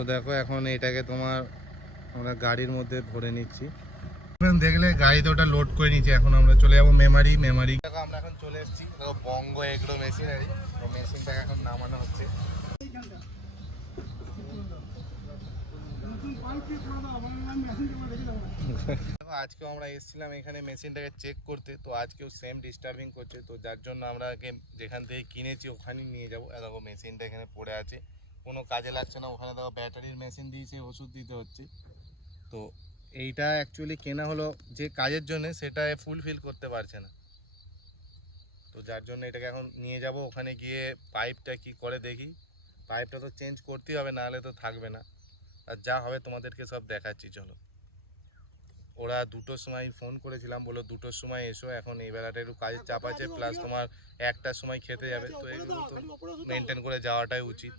তো দেখো এখন এটাকে তোমার আমরা গাড়ির মধ্যে ভরে নিচ্ছি। দেখলে গাড়িতে ওটা লোড করে নিচ্ছি। এখন আমরা চলে যাবো মেমারি। দেখো আমরা এখন চলে এসেছি দেখো বঙ্গ এগ্রো মেশিনারি। তো মেশিনটাকে এখন নামানো হচ্ছে। আজকেও আমরা এসেছিলাম এখানে মেশিনটাকে চেক করতে, তো আজকেও সেম ডিস্টার্বিং করছে, তো যার জন্য আমরা যেখান থেকে কিনেছি ওখানেই নিয়ে যাবো। দেখো মেশিনটা এখানে পড়ে আছে, কোনো কাজে লাগছে না। ওখানে দেখো ব্যাটারির মেশিন দিয়েছে, ওষুধ দিতে হচ্ছে। তো এইটা অ্যাকচুয়ালি কেনা হলো যে কাজের জন্য, সেটা ফুলফিল করতে পারছে না, তো যার জন্য এটাকে এখন নিয়ে যাব। ওখানে গিয়ে পাইপটা কি করে দেখি। পাইপটা তো চেঞ্জ করতেই হবে, নাহলে তো থাকবে না। আর যা হবে তোমাদেরকে সব দেখাচ্ছি, চলো। ওরা 2টোর সময় ফোন করেছিলাম, বলো 2টোর সময় এসো। এখন এই বেলাটা একটু কাজের চাপ আছে, প্লাস তোমার 1টার সময় খেতে যাবে, তো এগুলো তো মেনটেন করে যাওয়াটাই উচিত,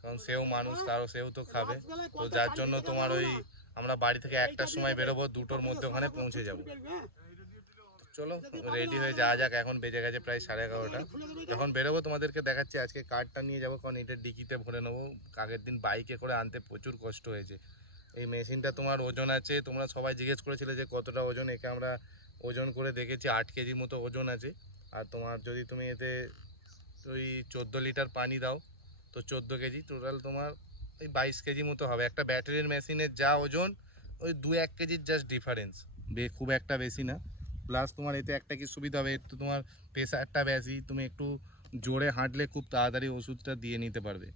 কারণ সেও মানুষ, সেও তো খাবে। তো যার জন্য তোমার আমরা বাড়ি থেকে 1টার সময় বেরোবো, 2টোর মধ্যে ওখানে পৌঁছে যাবো। চলো রেডি হয়ে যাওয়া যাক। এখন বেজে গেছে প্রায় 11:30। যখন বেরোবো তোমাদেরকে দেখাচ্ছি। আজকে কার্ডটা নিয়ে যাবো, কারণ এটার ডিকিতে ভরে নেবো। আগের দিন বাইকে করে আনতে প্রচুর কষ্ট হয়েছে। এই মেশিনটা তোমার ওজন আছে, তোমরা সবাই জিজ্ঞেস করেছিলে যে কতটা ওজন। একে আমরা ওজন করে দেখেছি, 8 কেজি মতো ওজন আছে। আর তোমার যদি তুমি এতে 14 লিটার পানি দাও, তো 14 কেজি টোটাল তোমার 22 কেজি মতো হবে। একটা ব্যাটারির মেশিনের যা ওজন, 2-1 কেজির জাস্ট ডিফারেন্স, খুব একটা বেশি না। প্লাস তোমার এতে একটা কি সুবিধা হবে, একটু তোমার প্রেশারটা বেশি, তুমি একটু জোরে হাঁটলে খুব তাড়াতাড়ি ওষুধটা দিয়ে নিতে পারবে।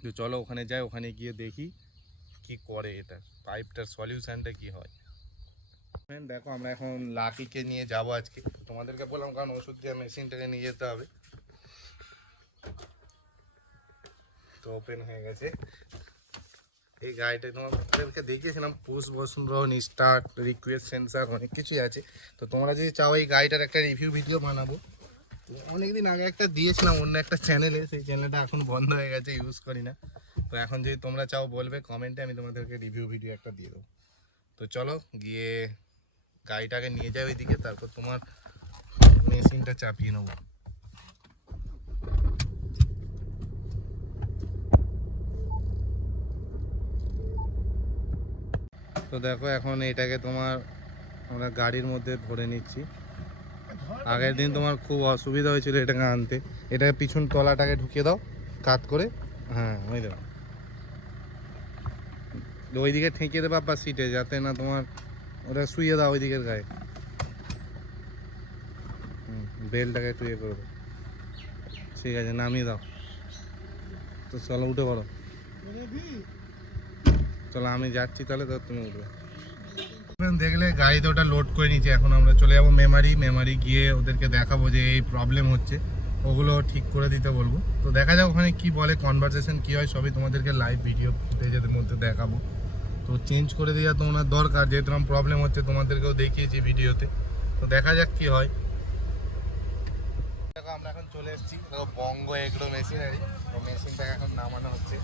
তো চলো ওখানে যাই, ওখানে গিয়ে দেখি কি করে এটা, পাইপটার সলিউশনটা কি হয়। দেখো আমরা এখন লাকিকে নিয়ে যাব আজকে, তোমাদেরকে বললাম কারণ ওষুধ দিয়ে মেশিনটাকে নিয়ে যেতে হবে। তো ওপেন হয়ে গেছে এই গাড়িটা। তোমাদেরকে দেখিয়েছিলাম পুশ বসন স্টার্ট, রিকোয়েস্ট সেন্সার, অনেক কিছুই আছে। তো তোমরা যদি চাও এই গাড়িটার একটা রিভিউ ভিডিও বানাবো, তো অনেকদিন আগে একটা দিয়েছিলাম অন্য একটা চ্যানেলে, সেই চ্যানেলটা এখন বন্ধ হয়ে গেছে, ইউজ করি না। তো এখন যদি তোমরা চাও বলবে কমেন্টে, আমি তোমাদেরকে রিভিউ ভিডিও একটা দিয়ে দেবো। তো চলো গিয়ে গাড়িটাকে নিয়ে যাও ওইদিকে, তারপর তোমার মেশিনটা চাপিয়ে নেবো। তো দেখো এখন এটাকে তোমার আমরা গাড়ির মধ্যে ভরে নিচ্ছি। আগের দিন তোমার খুব অসুবিধা হয়েছিল এটাকে আনতে। এটাকে পিছন তলাটাকে ঢুকিয়ে দাও কাত করে, হ্যাঁ ওই দাও, ওইদিকে ঠেকিয়ে দেবা বা সিটে, যাতে না তোমার ওটা শুয়ে দাও ওই দিকের গায়ে। বেলটাকে একটু ইয়ে করে দাও, ঠিক আছে নামিয়ে দাও। তো চলো উঠে পড়ো, চলো আমি যাচ্ছি তাহলে, তো তুমি উঠবে। দেখলে গাড়িতে ওটা লোড করে নিয়েছে। এখন আমরা চলে যাবো মেমারি গিয়ে ওদেরকে দেখাবো যে এই প্রবলেম হচ্ছে, ওগুলো ঠিক করে দিতে বলবো। তো দেখা যাক ওখানে কি বলে, কনভারসেশন কি হয়, সবই তোমাদেরকে লাইভ ভিডিও ফুটেজের মধ্যে দেখাবো। তো চেঞ্জ করে দেওয়া তো ওনার দরকার, যেহেতু আমার প্রবলেম হচ্ছে, তোমাদেরকেও দেখিয়েছি ভিডিওতে। তো দেখা যাক কি হয়। দেখো আমরা এখন চলে এসেছি দেখো বঙ্গ এগ্রো মেশিনারি। তো মেশিনটাকে এখন নামানো হচ্ছে।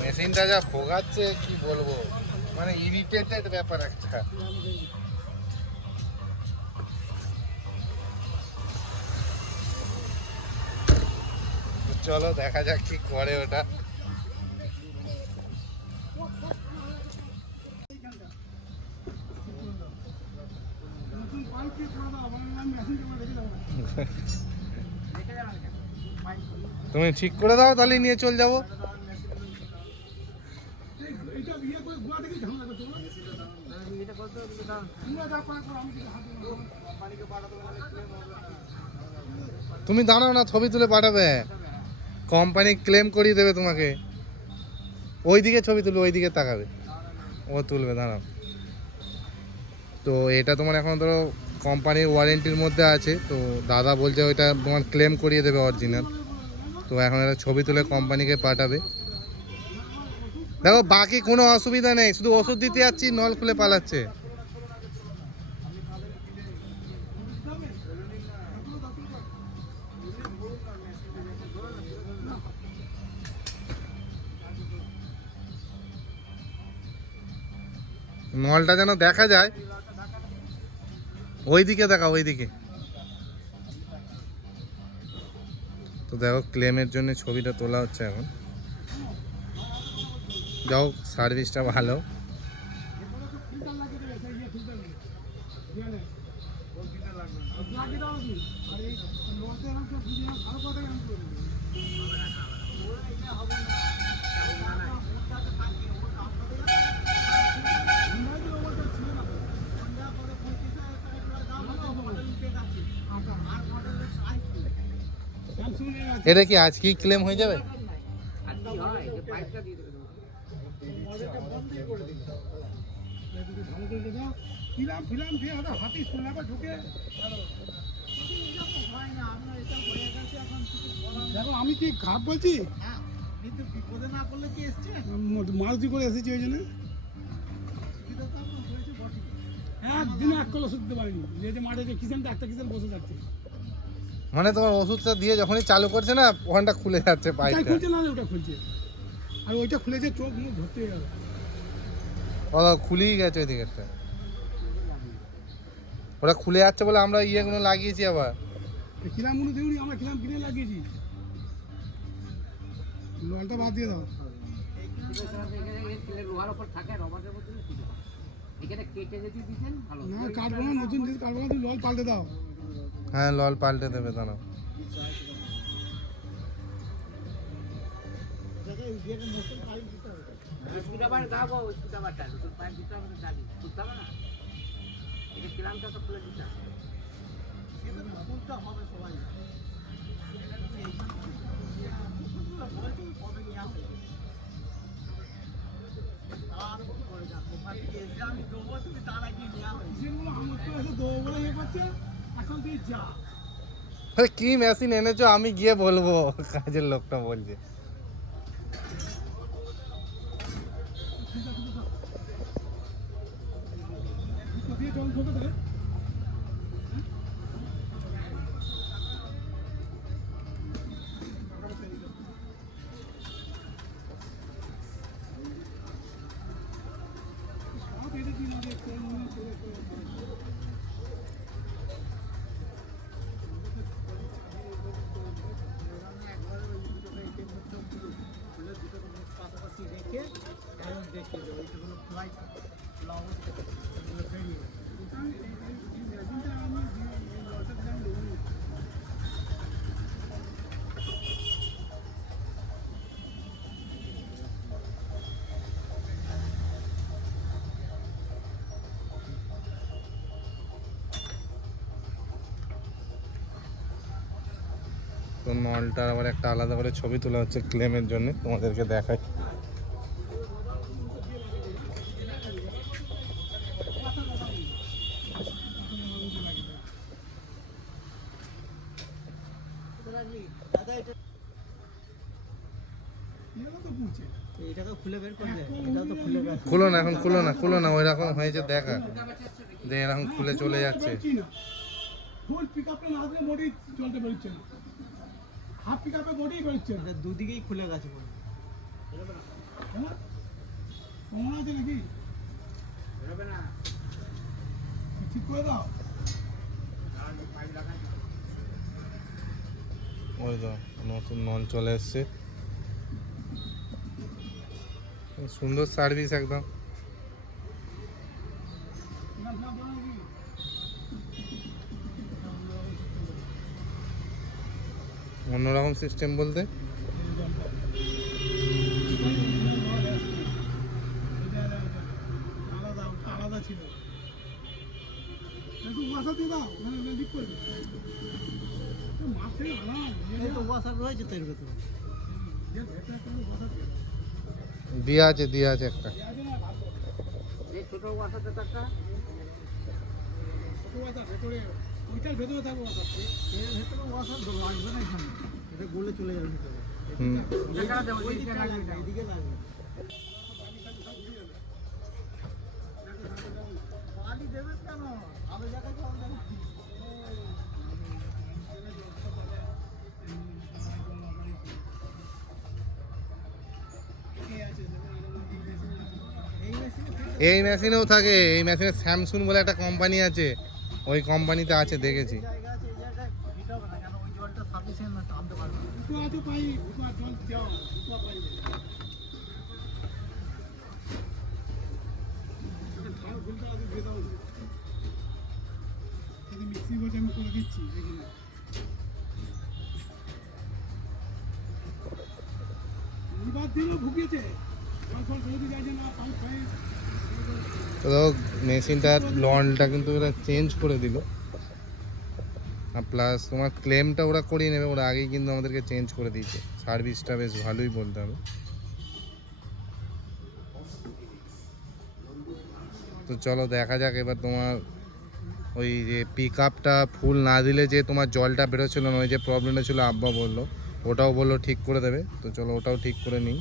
মেশিনটা যা ভোগাচ্ছে কি বলবো, মানে ইরিটেটেড ব্যাপার একটা। চলো দেখা যাক কি করে ওটা। তুমি ঠিক করে দাও, তাহলে নিয়ে চলে যাবো। তুমি দাঁড়াও না, ছবি তুলে পাঠাবে, কোম্পানি ক্লেম করিয়ে দেবে তোমাকে। ওইদিকে ছবি তুলবে, ওইদিকে তাকাবে, ও তুলবে, দাঁড়াও। তো এটা তোমার এখন ধরো কোম্পানির ওয়ারেন্টির মধ্যে আছে, তো দাদা বলছে ওইটা তোমার ক্লেম করিয়ে দেবে অরিজিনাল। তো এখন এটা ছবি তুলে কোম্পানিকে পাঠাবে। দেখো বাকি কোনো অসুবিধা নেই, শুধু ওষুধ দিতে যাচ্ছি, নল খুলে পালাচ্ছে। নলটা যেন দেখা যায়, ওইদিকে দেখা, ওইদিকে। তো দেখো ক্লেমের জন্য ছবিটা তোলা হচ্ছে এখন। যাও সার্ভিসটা ভালো। এটা কি আজকেই ক্লেম হয়ে যাবে? দেখো আমি কি খারাপ বলছি, মারুতি করে এসেছি ওই জন্য একদিনে এক কল ওষুধ দিতে পারিনি। যে মাঠে যে কিষানটা একটা কিষান বসে যাচ্ছে, মানে তোমার ওষুধটা দিয়ে যখনই চালু করছে না ওখানটা খুলে যাচ্ছে পাইপটা। খুলছে না ওটা খুলছে, আর ওইটা খুলেছে চোখ মুখ ভর্তি হয়ে গেল। ও খুলেই গেছে ওই দিকেরটা, ওটা খুলে যাচ্ছে বলে আমরা ইয়েগুলো লাগিয়েছি আবার। কিলামগুলো দেউনি আমরা কিলাম কিনে লাগিয়েছি, ললটা বাদ দিয়ে দাও। লোহার উপর থাকে রবারের মধ্যে এখানে কেটে যদি দিতেন ভালো। না কাটবো না, নতুন জিনিস কাটবো না, তুমি লল পাল্টে দাও। হ্যাঁ লল পাল্টে দেবে দাঁড়াও। স্কুটার দাও, স্কুটারটা নতুন পাইপ দিতে হবে তো জানি, বুঝতে হবে না। এটা কিলামটা তো খুলে দিতে হবে। কি মেশিন এনেছো আমি গিয়ে বলবো, কাজের লোকটা বলছে। তো নলটার আবার একটা আলাদা করে ছবি তোলা হচ্ছে ক্লেমের জন্য, তোমাদেরকে দেখাই। খুলো না এখন, খুলো না, খুলো না, ওই রকম হয়েছে দেখা যে এরকম খুলে চলে যাচ্ছে। ফুল পিকআপে না দিলে মোটেই জলটা বেরোচ্ছে না, হাফ পিকআপে মোটেই বেরোচ্ছে না, দুদিকেই খুলে গেছে পুরো। কমন আছে নাকি? বেরোবে না, ঠিক করে দাও। ওই তো নতুন নল চলে এসছে, সুন্দর সার্ভিস একদম। অন্যরকম সিস্টেম বলতে আলাদা ছিল, একটু ওয়াসার দিয়ে দাও, ঠিক করে মাঠে আলাদা ওয়াসার রয়েছে তো এর ভেতরে, দিয়া আছে, দিয়া আছে একটা। এই ছোট ওয়াসারটা তো একটা ছোট ওয়াসার ভেতরে, ওইটার ভেতরে থাকবে ওয়াসার, এর ভেতরে ওয়াসার আসবে না, এখানে এটা গোলে চলে যাবে ভিতরে। এদিকে লাগবে পানি দেবে কেন, আলো জায়গায় জল দেবে। এই মেশিনেও থাকে, এই মেশিনে স্যামসুং বলে একটা কোম্পানি আছে, ওই কোম্পানিতে আছে দেখেছি। তো পাই ভুতুয়া জল দেওয়া ভুতুয়া পাই ঠাও ফিল্টার আগে দিয়ে দাও যদি মিক্সি বসে আমি করে দিচ্ছি এখানে এবার দিনও ভুগিয়েছে জল ফল যদি যায় না পাইপ ফাইপ তো মেশিনটার লনটা কিন্তু ওরা চেঞ্জ করে দিল আর প্লাস তোমার ক্লেমটা ওরা করিয়ে নেবে, ওরা আগেই কিন্তু আমাদেরকে চেঞ্জ করে দিয়েছে। সার্ভিসটা বেশ ভালোই বলতে হবে। তো চলো দেখা যাক এবার তোমার ওই যে পিক আপটা ফুল না দিলে যে তোমার জলটা বেরোচ্ছিল না, ওই যে প্রবলেমটা ছিল আব্বা বললো, ওটাও বললো ঠিক করে দেবে। তো চলো ওটাও ঠিক করে নিই।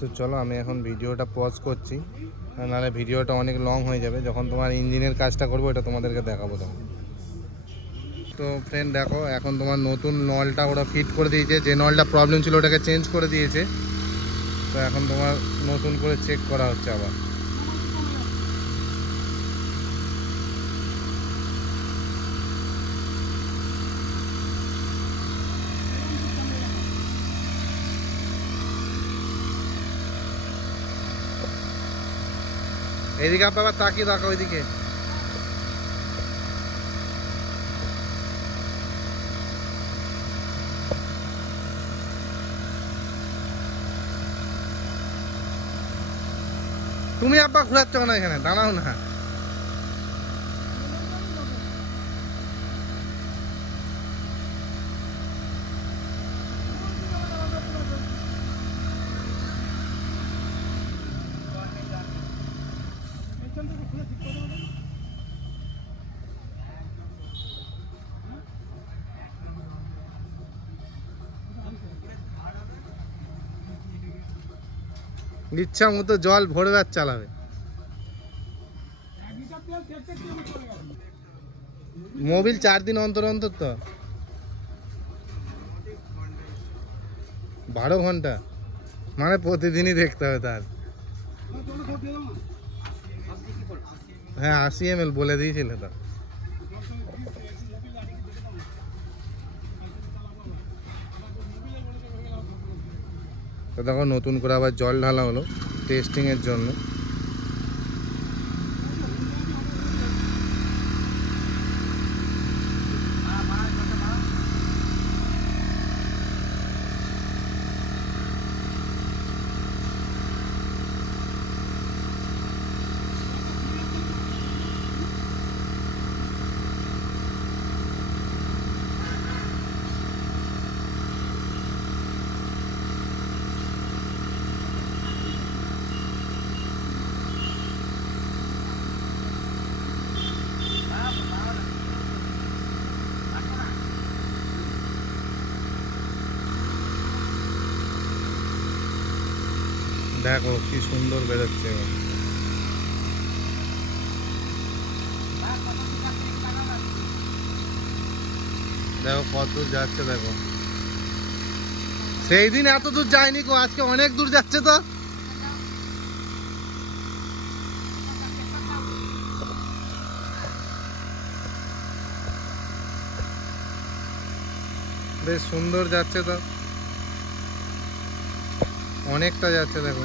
তো চলো আমি এখন ভিডিওটা পজ করছি, নাহলে ভিডিওটা অনেক লং হয়ে যাবে। যখন তোমার ইঞ্জিনের কাজটা করবো এটা তোমাদেরকে দেখাবো তখন। তো ফ্রেন্ড দেখো এখন তোমার নতুন নলটা ওরা ফিট করে দিয়েছে, যে নলটা প্রবলেম ছিল ওটাকে চেঞ্জ করে দিয়েছে। তো এখন তোমার নতুন করে চেক করা হচ্ছে আবার। এদিকে বাবা তাকিয়ে দেখো ওইদিকে। তুমি আব্বা ঘুরাচ্ছ না, এখানে দাঁড়াও না। ইচ্ছা মতো জল ভরবে আর চালাবে। মোবিল 4 দিন অন্তর অন্তর তো 12 ঘন্টা মানে প্রতিদিনই দেখতে হবে তার। হ্যাঁ 80 ml বলে দিয়েছিল তো। তো দেখো নতুন করে আবার জল ঢালা হলো টেস্টিংয়ের জন্য। দেখো কি সুন্দর বেরোচ্ছে। দেখো কত দূর যাচ্ছে, দেখো সেই দিন এত দূর যায়নি গো, আজকে অনেক দূর যাচ্ছে। তো বেশ সুন্দর যাচ্ছে, তো অনেকটা যাচ্ছে দেখো।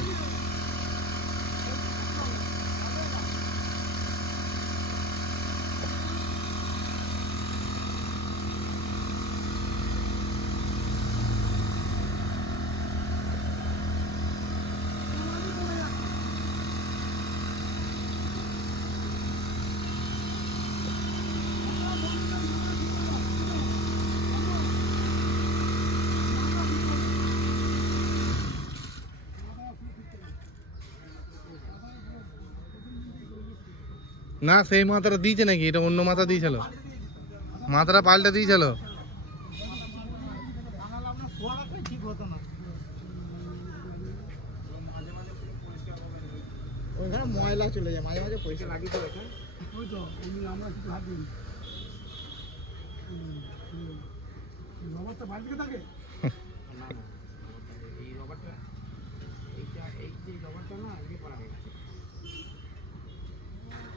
না সেই মাথাটা দিয়েছে নাকি, এটা অন্য মাথা দিয়েছিল, মাথাটা পাল্টে দিয়েছিল। বানালাম না, শোয়াটাই ঠিক হতো না। ওইখানে ময়লা চলে যায়, মাঝে মাঝে পয়সা লাগিয়ে দেবে। ওই তো আমরা কিছু হাত দিই রবারটা বাড়ি থেকে থাকে। না না এই রবারটা এই যে রবারটা না এই করা হয়ে গেছে।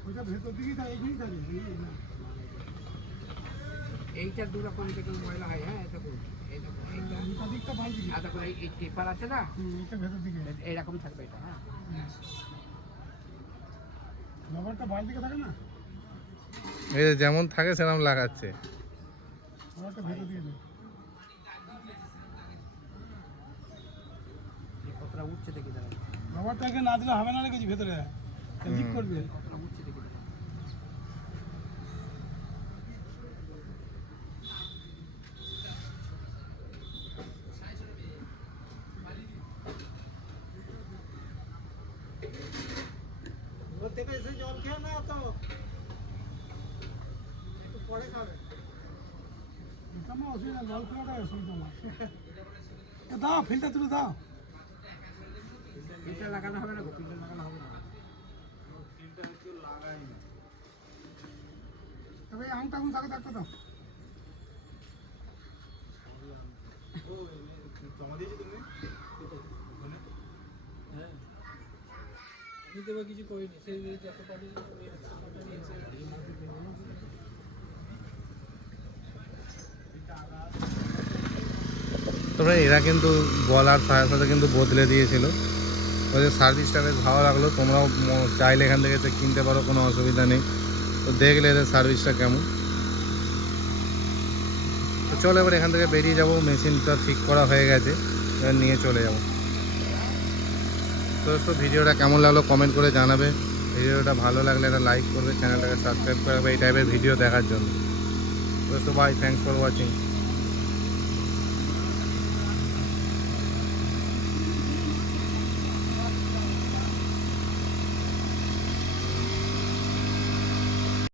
ওইটা ভেতর দিকেই থাকে, এইখানেই থাকে। এইটা দু রকম থেকে ময়লা হয়। হ্যাঁ এটা কোন এইটা দুটা দিকটা বাড়ি দিকে, আর দেখো এই টেপার আছে না, এইটা ভেতর দিকে। এইরকম থাকবে এটা। হ্যাঁ রবারটা বাড়ি দিকে থাকে না, এই যে যেমন থাকে সেরকম লাগাচ্ছে। রবারটা ভেতর দিকে থাকে। এই কতটা উঠছে দেখি দাঁড়া, রবারটাকে না দিলে হবে না, রেখেছি ভেতরে লিক করবে। কতটা উঠছে দেখি দাঁড়া। ওর থেকে এসে জল খেয়ে না তো একটু পরে খাবে। এটা না অসুবিধা, জল খাওয়াটা অসুবিধা না। দাও ফিল্টার তুলে দাও। ফিল্টার লাগানো হবে না গো, ফিল্টার লাগানো হবে না। তবে আংটা আঙুল থাকে থাকতে দাও। কিছু করিনি, সেই যত তবে এরা কিন্তু বলার সাথে সাথে কিন্তু বদলে দিয়েছিল। ওদের সার্ভিসটা বেশ ভালো লাগলো, তোমরাও চাইলে এখান থেকে কিনতে পারো, কোনো অসুবিধা নেই। তো দেখলে এদের সার্ভিসটা কেমন। তো চলো এবার এখান থেকে বেরিয়ে যাব, মেশিনটা ঠিক করা হয়ে গেছে, এবার নিয়ে চলে যাব। তো ভিডিওটা কেমন লাগলো কমেন্ট করে জানাবে। ভিডিওটা ভালো লাগলে একটা লাইক করবে, চ্যানেলটাকে সাবস্ক্রাইব করবে এই টাইপের ভিডিও দেখার জন্য। তো বাই, থ্যাংকস ফর ওয়াচিং।